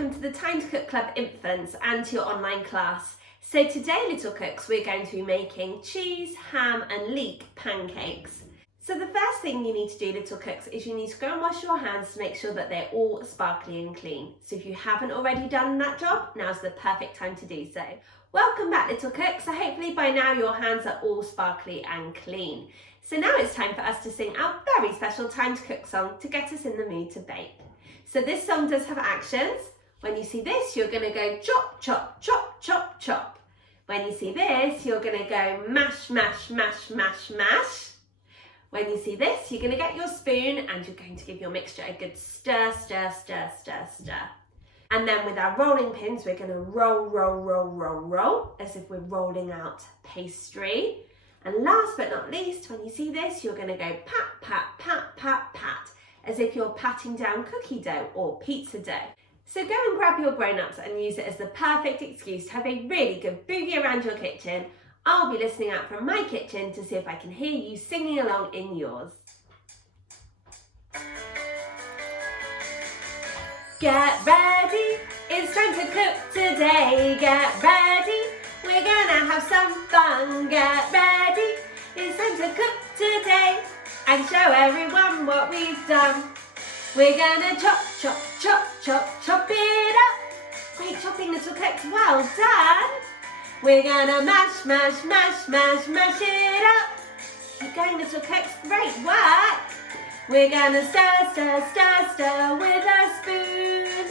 welcome to the Time to Cook Club Infants and to your online class. So today, little cooks, we're going to be making cheese, ham and leek pancakes. So the first thing you need to do, little cooks, is you need to go and wash your hands to make sure that they're all sparkly and clean. So if you haven't already done that job, now's the perfect time to do so. Welcome back, little cooks. So hopefully by now your hands are all sparkly and clean. So now it's time for us to sing our very special Time to Cook song to get us in the mood to bake. So this song does have actions. When you see this, you're going to go chop, chop, chop, chop, chop. When you see this, you're going to go mash, mash, mash, mash, mash. When you see this, you're going to get your spoon and you're going to give your mixture a good stir, stir, stir, stir, stir. And then with our rolling pins, we're going to roll, roll, roll, roll, roll, as if we're rolling out pastry. And last but not least, when you see this, you're going to go pat, pat, pat, pat, pat, as if you're patting down cookie dough or pizza dough. So go and grab your grown-ups and use it as the perfect excuse to have a really good boogie around your kitchen. I'll be listening out from my kitchen to see if I can hear you singing along in yours. Get ready, it's time to cook today. Get ready, we're gonna have some fun. Get ready, it's time to cook today and show everyone what we've done. We're gonna chop, chop, chop, chop, chop it up. Great chopping, little cooks, well done. We're gonna mash, mash, mash, mash, mash it up. Keep going, little cooks, great work. We're gonna stir, stir, stir, stir with a spoon.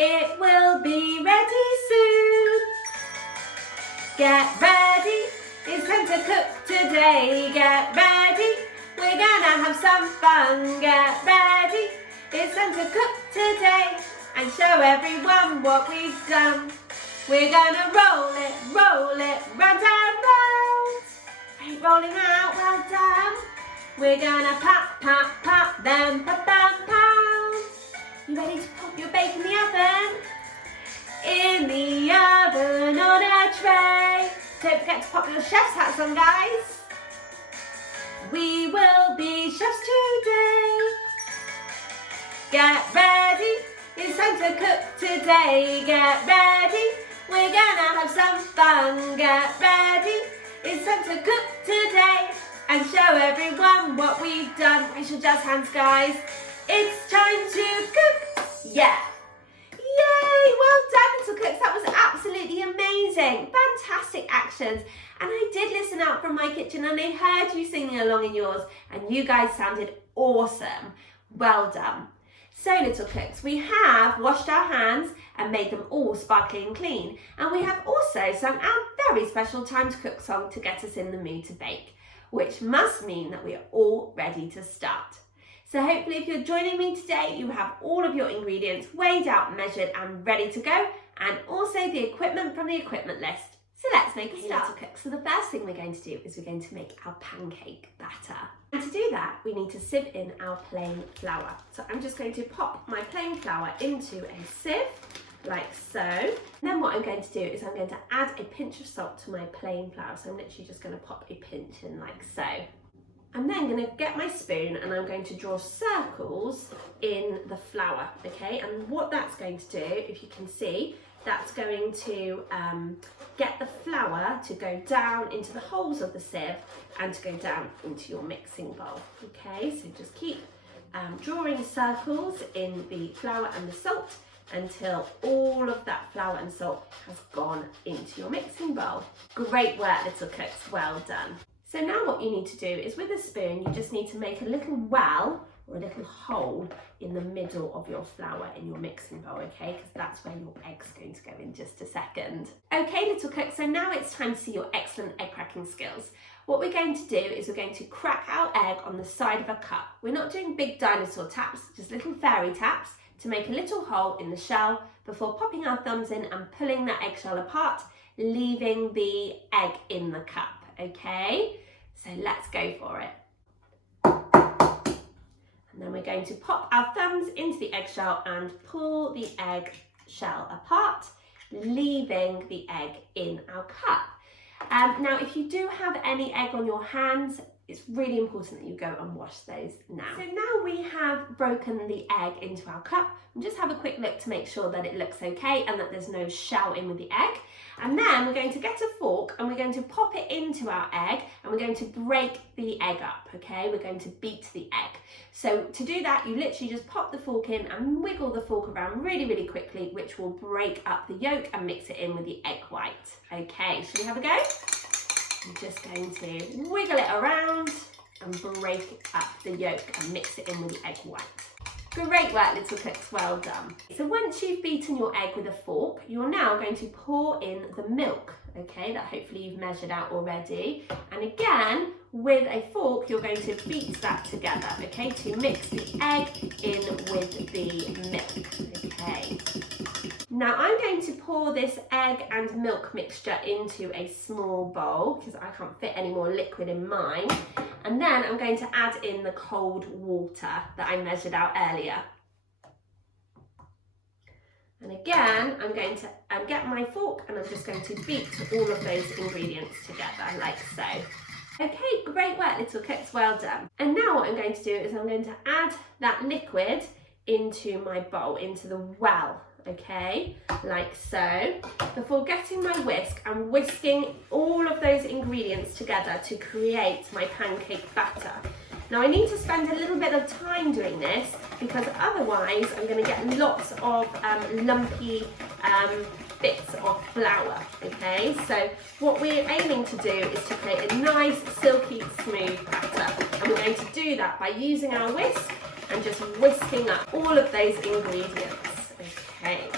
It will be ready soon. Get ready, it's time to cook today. Get ready, we're gonna have some fun. Get ready, it's time to cook today and show everyone what we've done. We're gonna roll it, round and round. Great rolling out, well done. We're gonna pat, pat, pat, then pa, bam, pound. You ready to pop your bake in the oven? In the oven on a tray. Don't forget to pop your chef's hats on, guys. We will be chefs today. Get ready, it's time to cook today. Get ready, we're gonna have some fun. Get ready, it's time to cook today and show everyone what we've done. Raise your jazz hands, guys. It's time to cook. Yeah. Yay, well done, little cooks. That was absolutely amazing. Fantastic actions. And I did listen out from my kitchen and I heard you singing along in yours and you guys sounded awesome. Well done. So little cooks, we have washed our hands and made them all sparkly and clean. And we have also sung our very special Time to Cook song to get us in the mood to bake, which must mean that we are all ready to start. So hopefully if you're joining me today, you have all of your ingredients weighed out, measured and ready to go, and also the equipment from the equipment list. So let's make a start. Little cooks. So the first thing we're going to do is we're going to make our pancake batter. And to do that, we need to sieve in our plain flour. So I'm just going to pop my plain flour into a sieve, like so. And then what I'm going to do is I'm going to add a pinch of salt to my plain flour. So I'm literally just going to pop a pinch in like so. I'm then going to get my spoon and I'm going to draw circles in the flour, okay? And what that's going to do, if you can see, that's going to get the flour to go down into the holes of the sieve and to go down into your mixing bowl, okay? So just keep drawing circles in the flour and the salt until all of that flour and salt has gone into your mixing bowl. Great work, little cooks, well done. So now what you need to do is with a spoon, you just need to make a little well or a little hole in the middle of your flour in your mixing bowl, okay? Because that's where your egg's going to go in just a second. Okay, little cooks, so now it's time to see your excellent egg cracking skills. What we're going to do is we're going to crack our egg on the side of a cup. We're not doing big dinosaur taps, just little fairy taps to make a little hole in the shell before popping our thumbs in and pulling that eggshell apart, leaving the egg in the cup. Okay, so let's go for it. And then we're going to pop our thumbs into the eggshell and pull the egg shell apart, leaving the egg in our cup. Now, if you do have any egg on your hands, it's really important that you go and wash those now. So now we have broken the egg into our cup, and just have a quick look to make sure that it looks okay and that there's no shell in with the egg. And then we're going to get a fork and we're going to pop it into our egg and we're going to break the egg up, okay? We're going to beat the egg. So to do that, you literally just pop the fork in and wiggle the fork around really, really quickly, which will break up the yolk and mix it in with the egg white. Okay, should we have a go? I'm just going to wiggle it around and break up the yolk and mix it in with the egg white. Great work, little cooks, well done. So once you've beaten your egg with a fork, you're now going to pour in the milk, okay, that hopefully you've measured out already. And again, with a fork, you're going to beat that together, okay, to mix the egg in with the milk, okay. Now I'm going to pour this egg and milk mixture into a small bowl because I can't fit any more liquid in mine. And then I'm going to add in the cold water that I measured out earlier. And again, I'm going to get my fork and I'm just going to beat all of those ingredients together like so. Okay, great work, little cooks, well done. And now what I'm going to do is I'm going to add that liquid into my bowl, into the well, okay, like so. Before getting my whisk, I'm whisking all of those ingredients together to create my pancake batter. Now I need to spend a little bit of time doing this because otherwise I'm going to get lots of lumpy bits of flour, okay? So what we're aiming to do is to create a nice silky smooth batter, and we're going to do that by using our whisk and just whisking up all of those ingredients. Okay,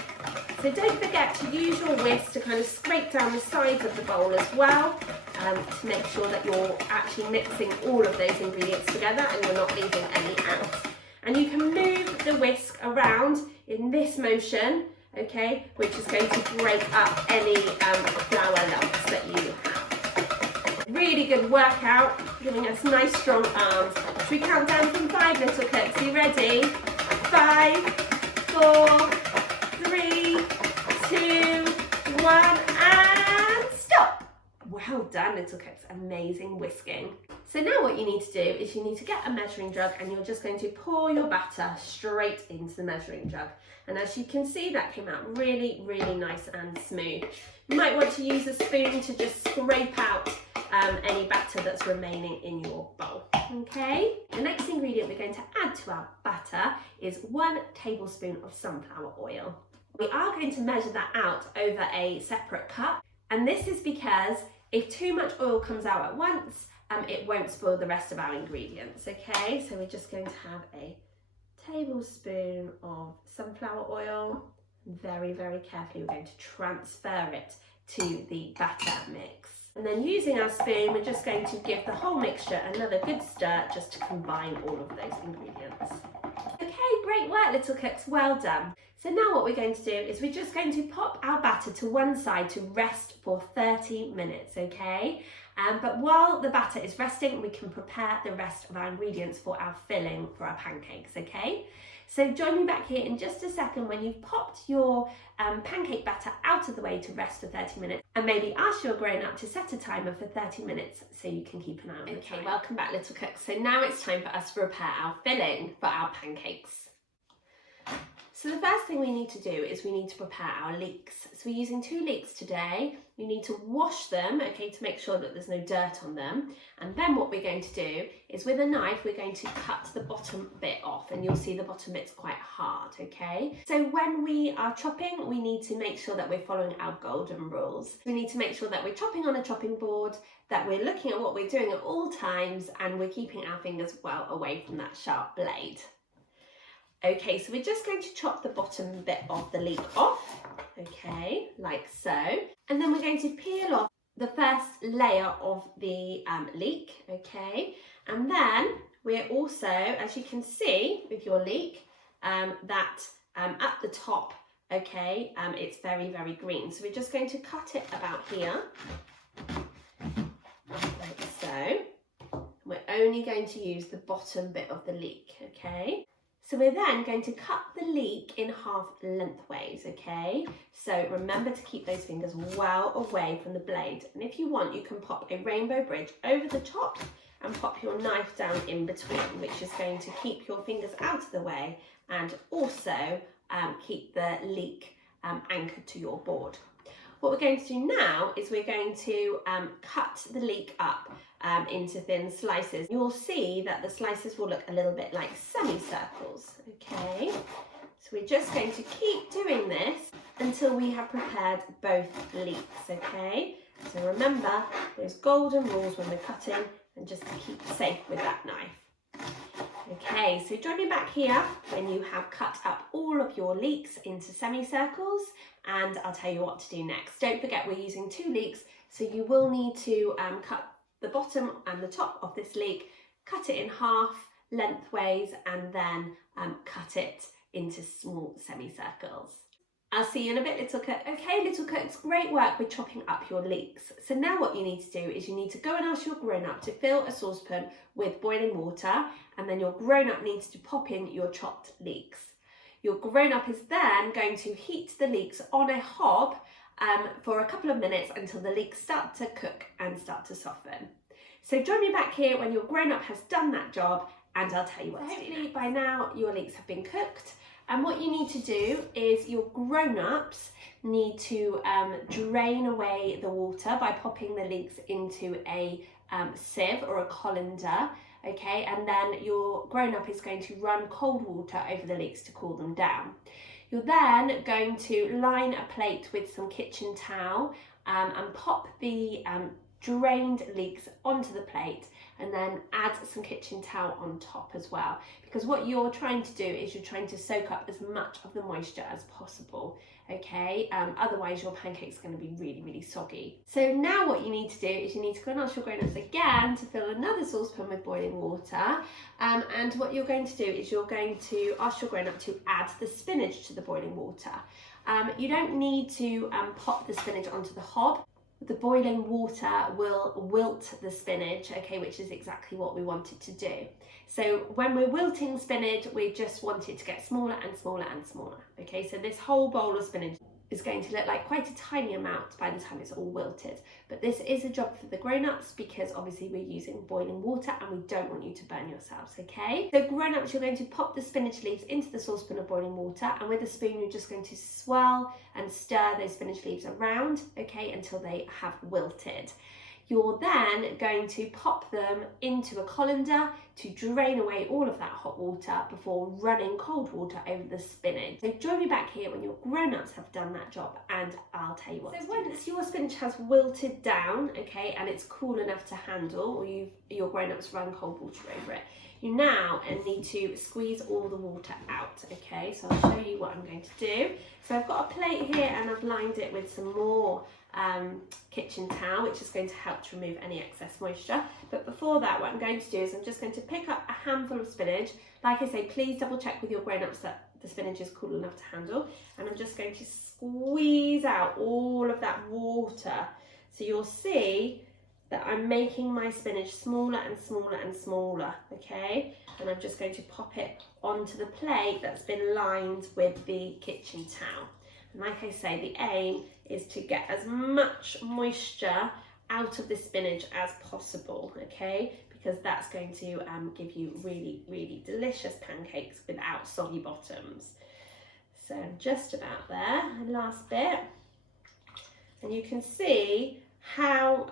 so don't forget to use your whisk to kind of scrape down the sides of the bowl as well, to make sure that you're actually mixing all of those ingredients together and you're not leaving any out. And you can move the whisk around in this motion, okay, which is going to break up any flour lumps that you have. Really good workout, giving us nice strong arms. Should we count down from 5, little cooks? Are you ready? 5, 4, 3, 2, 1, and stop. Well done, little cooks, amazing whisking. So now what you need to do is you need to get a measuring jug and you're just going to pour your batter straight into the measuring jug. And as you can see, that came out really, really nice and smooth. You might want to use a spoon to just scrape out any batter that's remaining in your bowl, okay? The next ingredient we're going to add to our batter is 1 tablespoon of sunflower oil. We are going to measure that out over a separate cup, and this is because if too much oil comes out at once, it won't spoil the rest of our ingredients, okay? So we're just going to have a tablespoon of sunflower oil. Very, very carefully we're going to transfer it to the batter mix. And then using our spoon, we're just going to give the whole mixture another good stir just to combine all of those ingredients. Okay, great work, little cooks, well done. So now what we're going to do is we're just going to pop our batter to one side to rest for 30 minutes, okay? But while the batter is resting, we can prepare the rest of our ingredients for our filling for our pancakes, okay? So join me back here in just a second when you've popped your pancake batter out of the way to rest for 30 minutes, and maybe ask your grown-up to set a timer for 30 minutes so you can keep an eye on the time. Okay, welcome back, little cooks. So now it's time for us to prepare our filling for our pancakes. So the first thing we need to do is we need to prepare our leeks. So we're using 2 leeks today. You need to wash them, okay, to make sure that there's no dirt on them. And then what we're going to do is with a knife, we're going to cut the bottom bit off, and you'll see the bottom bit's quite hard, okay? So when we are chopping, we need to make sure that we're following our golden rules. We need to make sure that we're chopping on a chopping board, that we're looking at what we're doing at all times, and we're keeping our fingers well away from that sharp blade. Okay, so we're just going to chop the bottom bit of the leek off, okay, like so. And then we're going to peel off the first layer of the leek, okay. And then we're also, as you can see with your leek, that at the top, okay, it's very, very green. So we're just going to cut it about here, like so. We're only going to use the bottom bit of the leek, okay. So we're then going to cut the leek in half lengthways, okay? So remember to keep those fingers well away from the blade. And if you want, you can pop a rainbow bridge over the top and pop your knife down in between, which is going to keep your fingers out of the way and also keep the leek anchored to your board. What we're going to do now is we're going to cut the leek up into thin slices. You'll see that the slices will look a little bit like semicircles, okay? So we're just going to keep doing this until we have prepared both leeks, okay? So remember those golden rules when we're cutting, and just to keep safe with that knife. Okay, so join me back here when you have cut up all of your leeks into semicircles, and I'll tell you what to do next. Don't forget we're using 2 leeks, so you will need to cut the bottom and the top of this leek, cut it in half lengthways, and then cut it into small semicircles. I'll see you in a bit, little cook. Okay, little cooks, great work with chopping up your leeks. So now what you need to do is you need to go and ask your grown-up to fill a saucepan with boiling water, and then your grown-up needs to pop in your chopped leeks. Your grown-up is then going to heat the leeks on a hob for a couple of minutes until the leeks start to cook and start to soften. So join me back here when your grown-up has done that job, and I'll tell you what to do. Hopefully by now your leeks have been cooked. And what you need to do is your grown-ups need to drain away the water by popping the leeks into a sieve or a colander, okay? And then your grown-up is going to run cold water over the leeks to cool them down. You're then going to line a plate with some kitchen towel and pop the drained leeks onto the plate, and then add some kitchen towel on top as well, because what you're trying to do is you're trying to soak up as much of the moisture as possible, okay? Otherwise your pancake's going to be really soggy. So now what you need to do is you need to go and ask your grown-ups again to fill another saucepan with boiling water, and what you're going to do is you're going to ask your grown-up to add the spinach to the boiling water. You don't need to pop the spinach onto the hob. The boiling water will wilt the spinach, okay, which is exactly what we want it to do. So when we're wilting spinach, we just want it to get smaller and smaller and smaller, okay? So this whole bowl of spinach is going to look like quite a tiny amount by the time it's all wilted. But this is a job for the grown-ups because obviously we're using boiling water and we don't want you to burn yourselves, okay? So grown-ups, you're going to pop the spinach leaves into the saucepan of boiling water, and with a spoon you're just going to swirl and stir those spinach leaves around, okay, until they have wilted. You're then going to pop them into a colander to drain away all of that hot water before running cold water over the spinach. So join me back here when your grown-ups have done that job, and I'll tell you what to do. So once your spinach has wilted down, okay, and it's cool enough to handle, or your grown-ups run cold water over it, you now need to squeeze all the water out, okay? So I'll show you what I'm going to do. So I've got a plate here and I've lined it with some more kitchen towel, which is going to help to remove any excess moisture. But before that, what I'm going to do is I'm just going to pick up a handful of spinach. Like I say, please double check with your grown-ups that the spinach is cool enough to handle. And I'm just going to squeeze out all of that water. So you'll see that I'm making my spinach smaller and smaller and smaller, okay? And I'm just going to pop it onto the plate that's been lined with the kitchen towel. And like I say, the aim is to get as much moisture out of the spinach as possible, okay? Because that's going to give you really delicious pancakes without soggy bottoms. So just about there, and last bit. And you can see how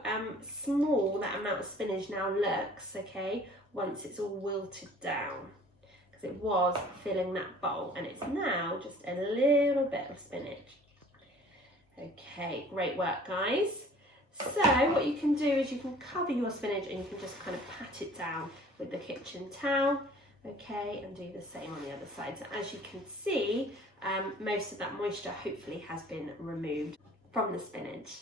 small that amount of spinach now looks, okay, once it's all wilted down. It was filling that bowl, and it's now just a little bit of spinach. Okay, great work, guys. So what you can do is you can cover your spinach and you can just kind of pat it down with the kitchen towel, okay, and do the same on the other side. So as you can see, most of that moisture hopefully has been removed from the spinach.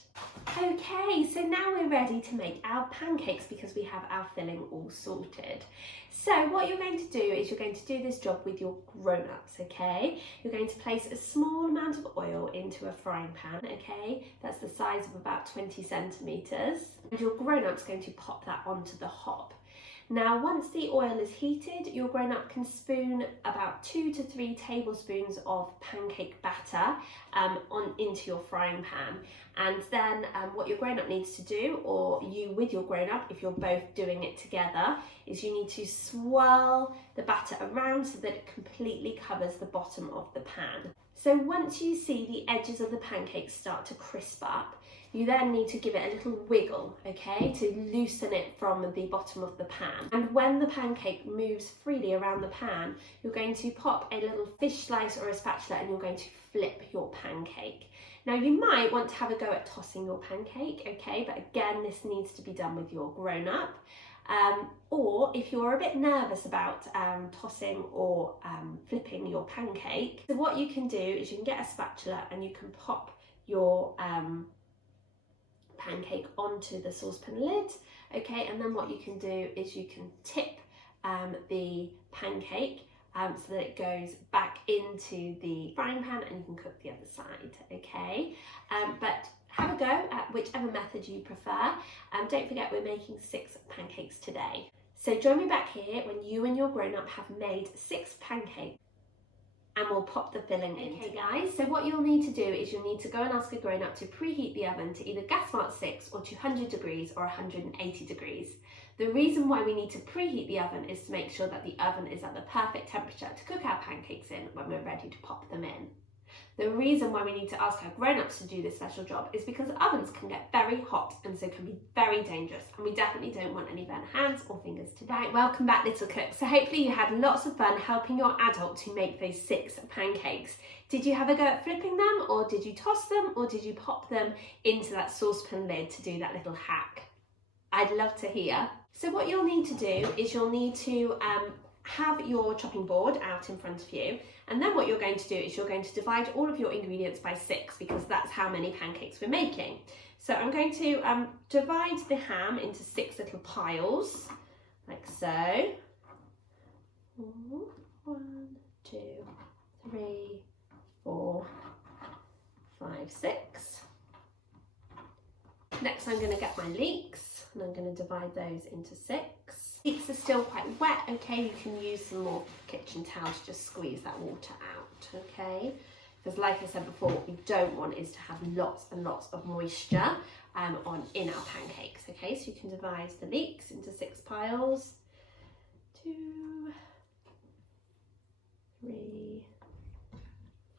Okay, so now we're ready to make our pancakes because we have our filling all sorted. So what you're going to do is you're going to do this job with your grown-ups, okay? You're going to place a small amount of oil into a frying pan, okay? That's the size of about 20 centimetres. And your grown-up's going to pop that onto the hob. Now, once the oil is heated, your grown-up can spoon about 2 to 3 tablespoons of pancake batter into your frying pan. And then what your grown-up needs to do, or you with your grown-up, if you're both doing it together, is you need to swirl the batter around so that it completely covers the bottom of the pan. So once you see the edges of the pancakes start to crisp up, you then need to give it a little wiggle, okay, to loosen it from the bottom of the pan. And when the pancake moves freely around the pan, you're going to pop a little fish slice or a spatula and you're going to flip your pancake. Now, you might want to have a go at tossing your pancake, okay, but again, this needs to be done with your grown-up. Or if you're a bit nervous about tossing or flipping your pancake, so what you can do is you can get a spatula and you can pop your pancake onto the saucepan lid, okay, and then what you can do is you can tip the pancake so that it goes back into the frying pan and you can cook the other side, okay. But have a go at whichever method you prefer. Don't forget we're making 6 pancakes today. So join me back here when you and your grown-up have made 6 pancakes and we'll pop the filling in. Okay guys, so what you'll need to do is you'll need to go and ask a grown-up to preheat the oven to either gas mark 6 or 200 degrees or 180 degrees. The reason why we need to preheat the oven is to make sure that the oven is at the perfect temperature to cook our pancakes in when we're ready to pop them in. The reason why we need to ask our grown-ups to do this special job is because ovens can get very hot and so can be very dangerous, and we definitely don't want any burnt hands or fingers today. Right, welcome back little cooks. So hopefully you had lots of fun helping your adult to make those 6 pancakes. Did you have a go at flipping them, or did you toss them, or did you pop them into that saucepan lid to do that little hack? I'd love to hear. So what you'll need to do is you'll need to have your chopping board out in front of you, and then what you're going to do is you're going to divide all of your ingredients by 6 because that's how many pancakes we're making. So I'm going to divide the ham into 6 little piles, like so. 1, 2, 3, 4, 5, 6. Next I'm going to get my leeks and I'm going to divide those into 6. Leeks are still quite wet, okay, you can use some more kitchen towel to just squeeze that water out, okay, because like I said before, what we don't want is to have lots and lots of moisture in our pancakes, okay. So you can divide the leeks into 6 piles, 2, 3,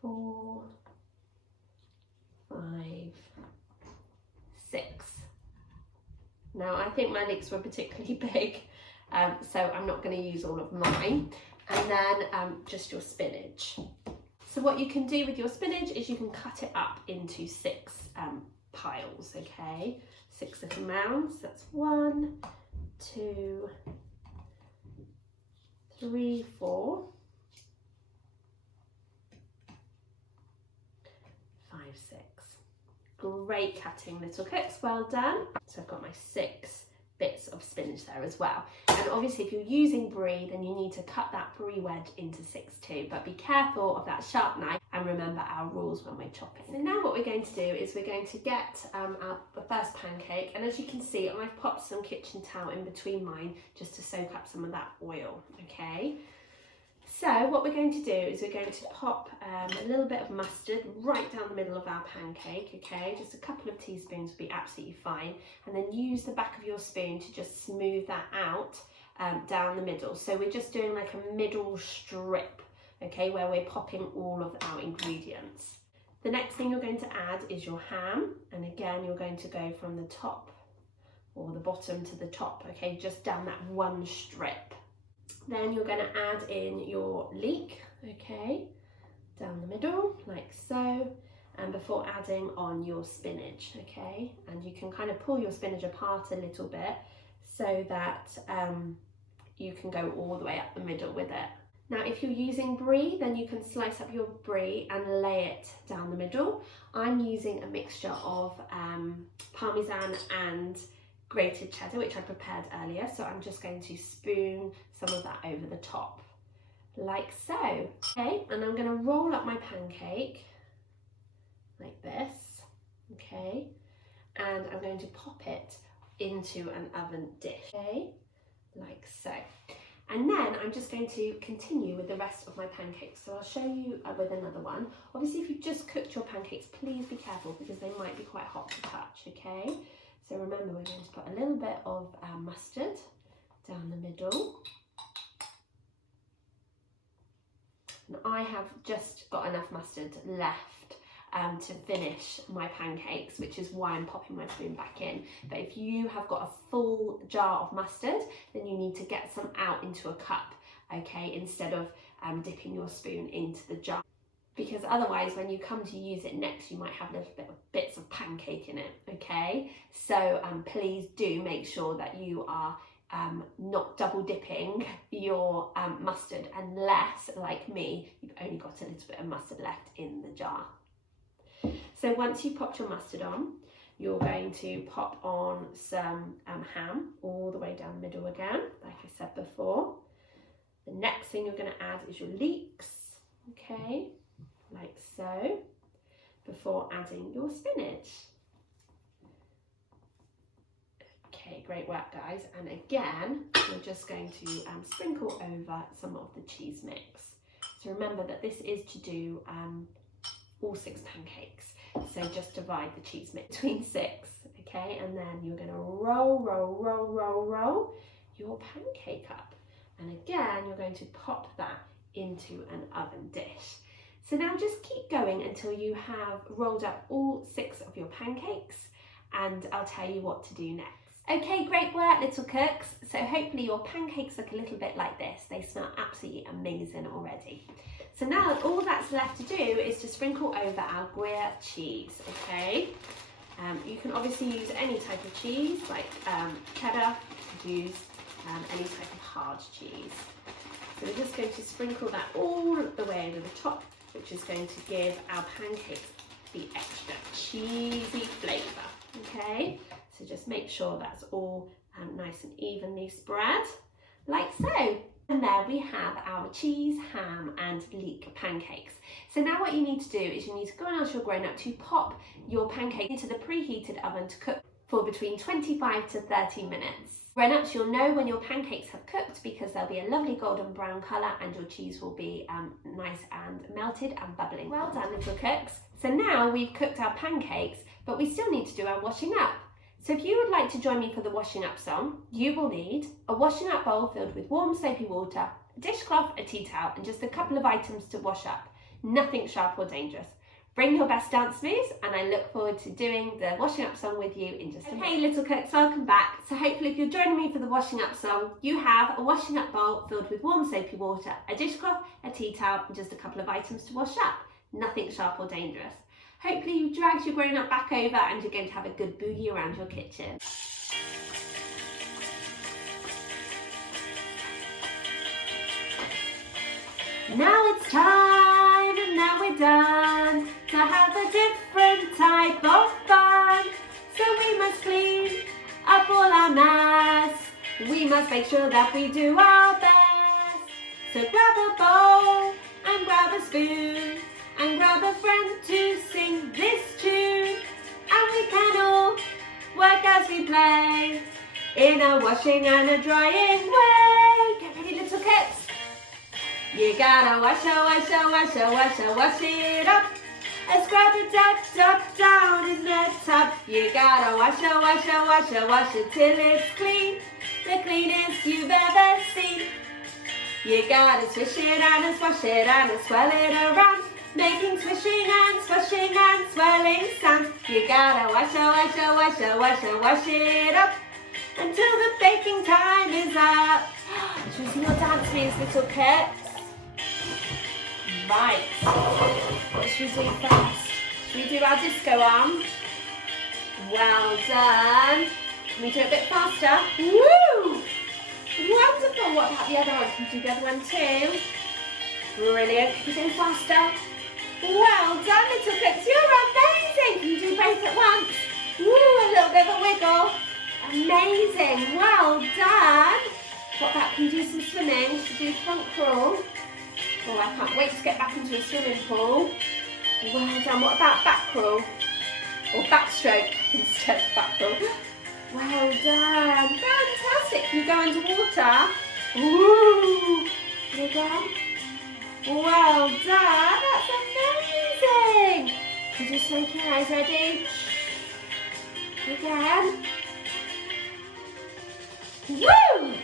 4, 5, 6. Now I think my leeks were particularly big, so I'm not going to use all of mine. And then just your spinach. So what you can do with your spinach is you can cut it up into 6 piles, okay? 6 little mounds. That's 1, 2, 3, 4, 5, 6. Great cutting, little cooks, well done. So I've got my 6 bits of spinach there as well. And obviously if you're using brie, then you need to cut that brie wedge into 6 too, but be careful of that sharp knife and remember our rules when we're chopping. So now what we're going to do is we're going to get the first pancake, and as you can see I've popped some kitchen towel in between mine just to soak up some of that oil, okay? So what we're going to do is we're going to pop a little bit of mustard right down the middle of our pancake, okay? Just a couple of teaspoons will be absolutely fine. And then use the back of your spoon to just smooth that out down the middle. So we're just doing like a middle strip, okay, where we're popping all of our ingredients. The next thing you're going to add is your ham. And again, you're going to go from the top or the bottom to the top, okay? Just down that one strip. Then you're going to add in your leek, okay, down the middle, like so, and before adding on your spinach, okay, and you can kind of pull your spinach apart a little bit so that you can go all the way up the middle with it. Now if you're using brie, then you can slice up your brie and lay it down the middle. I'm using a mixture of parmesan and grated cheddar, which I prepared earlier, so I'm just going to spoon some of that over the top, like so. Okay, and I'm going to roll up my pancake like this, okay, and I'm going to pop it into an oven dish, okay, like so. And then I'm just going to continue with the rest of my pancakes. So I'll show you with another one. Obviously, if you've just cooked your pancakes, please be careful because they might be quite hot to touch, okay? So remember, we're going to put a little bit of mustard down the middle. And I have just got enough mustard left to finish my pancakes, which is why I'm popping my spoon back in. But if you have got a full jar of mustard, then you need to get some out into a cup, okay, instead of dipping your spoon into the jar. Because otherwise, when you come to use it next, you might have little bits of pancake in it, okay? So please do make sure that you are not double dipping your mustard, unless, like me, you've only got a little bit of mustard left in the jar. So once you've popped your mustard on, you're going to pop on some ham all the way down the middle again, like I said before. The next thing you're going to add is your leeks, okay, like so, before adding your spinach. Okay, great work, guys. And again, we're just going to sprinkle over some of the cheese mix. So remember that this is to do all 6 pancakes. So just divide the cheese mix between 6, okay? And then you're going to roll your pancake up. And again, you're going to pop that into an oven dish. So now just keep going until you have rolled up all 6 of your pancakes, and I'll tell you what to do next. Okay, great work, little cooks. So hopefully your pancakes look a little bit like this. They smell absolutely amazing already. So now all that's left to do is to sprinkle over our Gruyere cheese, okay? You can obviously use any type of cheese, like cheddar. You could use any type of hard cheese. So we're just going to sprinkle that all the way over the top, which is going to give our pancakes the extra cheesy flavour, okay? So just make sure that's all nice and evenly spread, like so. And there we have our cheese, ham and leek pancakes. So now what you need to do is you need to go and ask your grown-up to pop your pancake into the preheated oven to cook for between 25 to 30 minutes. Grown-ups, you'll know when your pancakes have cooked because there'll be a lovely golden brown colour and your cheese will be nice and melted and bubbling. Well done, little cooks. So now we've cooked our pancakes, but we still need to do our washing up. So if you would like to join me for the washing up song, you will need a washing up bowl filled with warm soapy water, a dishcloth, a tea towel and just a couple of items to wash up. Nothing sharp or dangerous. Bring your best dance moves and I look forward to doing the washing up song with you in just a minute. Okay, little cooks, welcome back. So hopefully if you're joining me for the washing up song, you have a washing up bowl filled with warm soapy water, a dishcloth, a tea towel and just a couple of items to wash up. Nothing sharp or dangerous. Hopefully you've dragged your grown-up back over and you're going to have a good boogie around your kitchen. Now it's time, and now we're done, to have a different type of fun. So we must clean up all our mess. We must make sure that we do our best. So grab a bowl and grab a spoon and grab a friend to sing this tune. And we can all work as we play in a washing and a drying way. Get ready, little kids. You gotta wash it up. And scrub it up, down in the tub. You gotta wash it till it's clean. The cleanest you've ever seen. You gotta swish it and swash it and swirl it around, making swishing and swashing and swirling sounds. You gotta wash it up until the baking time is up. Should we see your dance moves, little kids? Right, what should we do first? Should we do our disco arm? Well done. Can we do it a bit faster? Woo! Wonderful. What about the other one? Can you do the other one too? Brilliant. Can you do faster? Well done, little cooks. You're amazing. Can you do both at once? Woo, a little bit of a wiggle. Amazing. Well done. What about, can you do some swimming? Should we do front crawl? Oh, I can't wait to get back into a swimming pool. Well done. What about back crawl? Or backstroke instead of back crawl? Well done. Fantastic. Can you go underwater? Ooh. Again. Well done. That's amazing. You just shake your eyes. Ready? Again. Woo!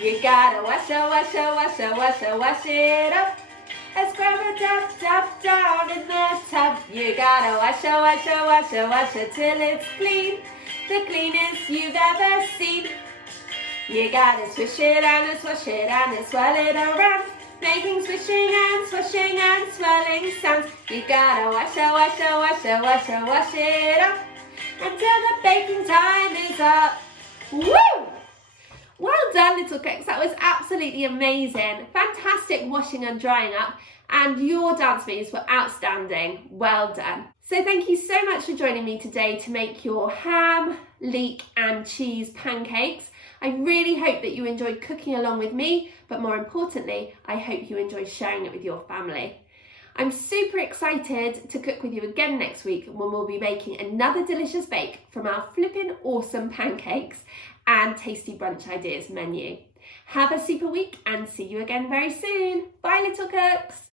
You gotta wash it up. And scrub it down in the tub. You gotta wash it till it's clean. The cleanest you've ever seen. You gotta swish it and swash it and swirl it around, making swishing and swirling sounds. You gotta wash it up until the baking time is up. Woo! Well done, little cooks. That was absolutely amazing. Fantastic washing and drying up, and your dance moves were outstanding. Well done. So thank you so much for joining me today to make your ham, leek and cheese pancakes. I really hope that you enjoyed cooking along with me, but more importantly, I hope you enjoyed sharing it with your family. I'm super excited to cook with you again next week when we'll be making another delicious bake from our flippin' awesome pancakes and tasty brunch ideas menu. Have a super week and see you again very soon. Bye, little cooks.